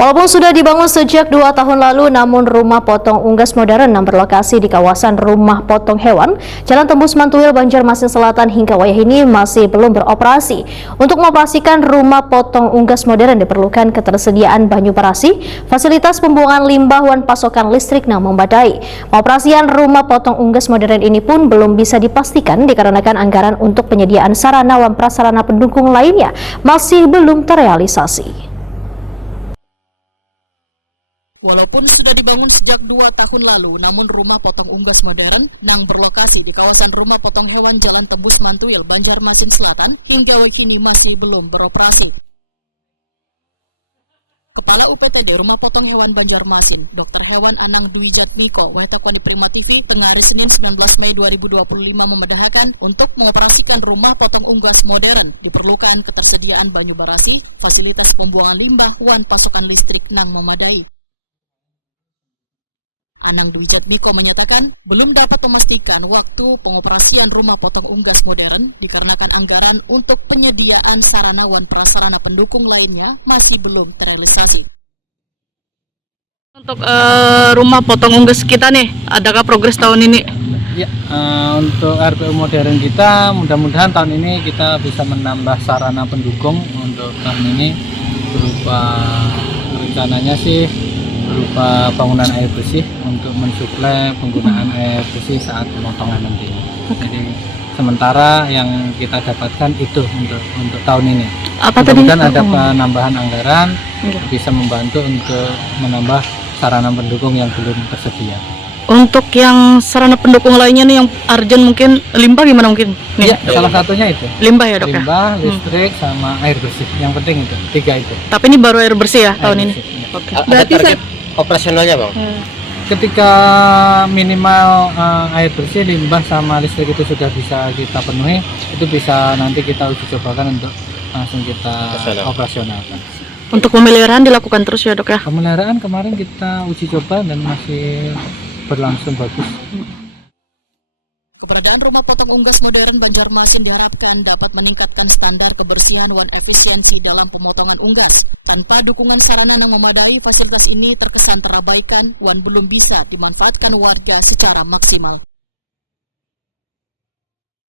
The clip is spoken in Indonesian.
Walaupun sudah dibangun sejak 2 tahun lalu, namun rumah potong unggas modern yang berlokasi di kawasan rumah potong hewan, Jalan Tembus Mantuil, Banjarmasin Selatan hingga wayah ini masih belum beroperasi. Untuk mengoperasikan rumah potong unggas modern diperlukan ketersediaan banyu barasi, fasilitas pembuangan limbah, dan pasokan listrik yang memadai. Pengoperasian rumah potong unggas modern ini pun belum bisa dipastikan dikarenakan anggaran untuk penyediaan sarana dan prasarana pendukung lainnya masih belum terrealisasi. Walaupun sudah dibangun sejak 2 tahun lalu, namun rumah potong unggas modern yang berlokasi di kawasan rumah potong hewan Jalan Tembus Mantuil, Banjarmasin Selatan hingga kini masih belum beroperasi. Kepala UPTD Rumah Potong Hewan Banjarmasin, Dr. Hewan Anang Dwi Jatmiko, Wahitakwan di Prima TV, tengah hari Senin 19 Mei 2025 memedahkan untuk mengoperasikan rumah potong unggas modern diperlukan ketersediaan banyu barasi, fasilitas pembuangan limbah, dan pasokan listrik yang memadai. Anang Dwi Jatmiko menyatakan belum dapat memastikan waktu pengoperasian rumah potong unggas modern dikarenakan anggaran untuk penyediaan sarana dan prasarana pendukung lainnya masih belum terrealisasi. Untuk rumah potong unggas kita nih, adakah progres tahun ini? Ya, untuk RPU modern kita mudah-mudahan tahun ini kita bisa menambah sarana pendukung untuk tahun ini berupa rencananya sih berupa bangunan air bersih untuk mensuplai penggunaan air bersih saat pemotongan nanti. Jadi sementara yang kita dapatkan itu untuk tahun ini. Apa tadi? Kemudian ada penambahan anggaran bisa membantu untuk menambah sarana pendukung yang belum tersedia. Untuk yang sarana pendukung lainnya nih yang urgent mungkin limbah gimana mungkin? Iya, salah satunya itu. Limbah ya dok limbah, ya? listrik, sama air bersih. Yang penting itu, 3 itu. Tapi ini baru air bersih ya Air tahun ini? bersih, ya. Oke. Berarti target operasionalnya bang? Ketika minimal air bersih, limbah, sama listrik itu sudah bisa kita penuhi, itu bisa nanti kita uji cobakan untuk langsung kita operasionalkan. Untuk pemeliharaan dilakukan terus ya dok ya? Pemeliharaan kemarin kita uji coba dan masih berlangsung bagus. Keberadaan rumah potong unggas modern Banjarmasin diharapkan dapat meningkatkan standar kebersihan dan efisiensi dalam pemotongan unggas. Tanpa dukungan sarana yang memadai, fasilitas ini terkesan terabaikan dan belum bisa dimanfaatkan warga secara maksimal.